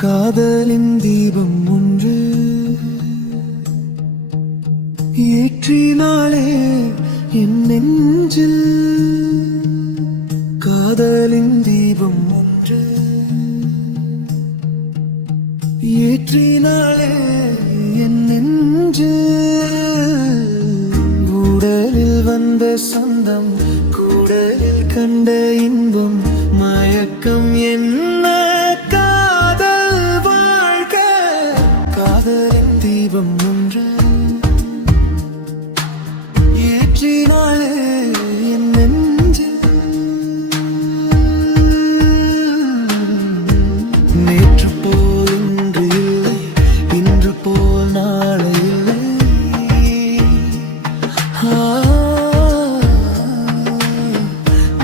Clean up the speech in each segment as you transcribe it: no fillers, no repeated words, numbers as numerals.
காதலின் தீபம் ஒன்று ஏற்றினாளே என் நெஞ்சில். காதலின் தீபம் ஒன்று ஏற்றினாளே என் நெஞ்சில். உடலில் வந்த சொந்தம் கூடலில் கண்ட இன்பம் மயக்கம் என்ன காதல் வாழ்க. காதலின் தீபம் ஒன்று ஏற்றினாளே என் நெஞ்சில். நேற்று போல் இன்று இல்லை, இன்று போல் நாளை இல்லை.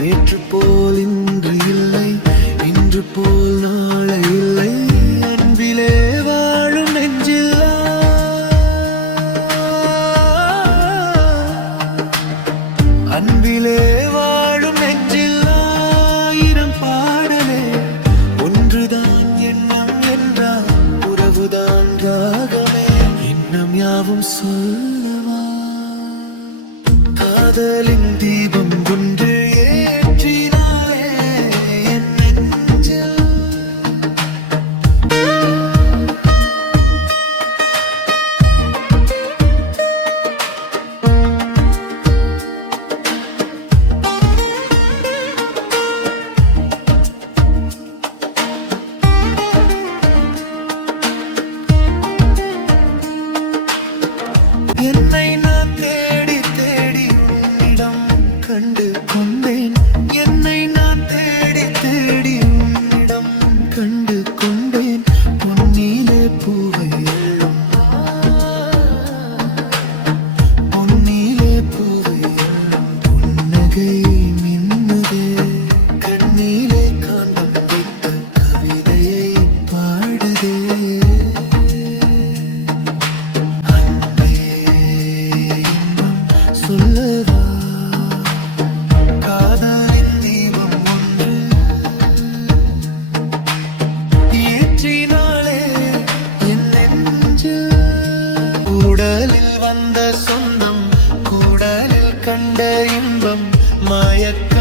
நேற்று போல் இன்று இல்லை, இன்று போல் நாளை இல்லை. அன்பிலே வாழும் நெஞ்சில்லா, அன்பிலே வாழும் நெஞ்சில்லா. ஆயிரம் பாடலே ஒன்றுதான் எண்ணம் என்றால் உறவுதான் ராகமே. எண்ணம் யாவும் சொல்லவா காதலின் தீபம் ஒன்று ஏற்றினாயே என் நெஞ்சில். என்னை நான் தேடி தேடி உன்னிடம் கண்டு கொண்டேன். என்னை நான் தேடி தேடி உன்னிடம் கண்டு கொண்டேன். பொன்னிலே பூவை எள்ளும், பொன்னிலே பூவை எள்ளும். புன்னகை மின்னுதே கண்ணிலே காண்பம் வைத்த கவிதையை பாடுதே. சொல்லவா காதலின் தீபம் ஒன்று ஏற்றினாளே என் நெஞ்சில். கூடலில் வந்த சொந்தம் கூடலில் கண்ட இன்பம் மயக்க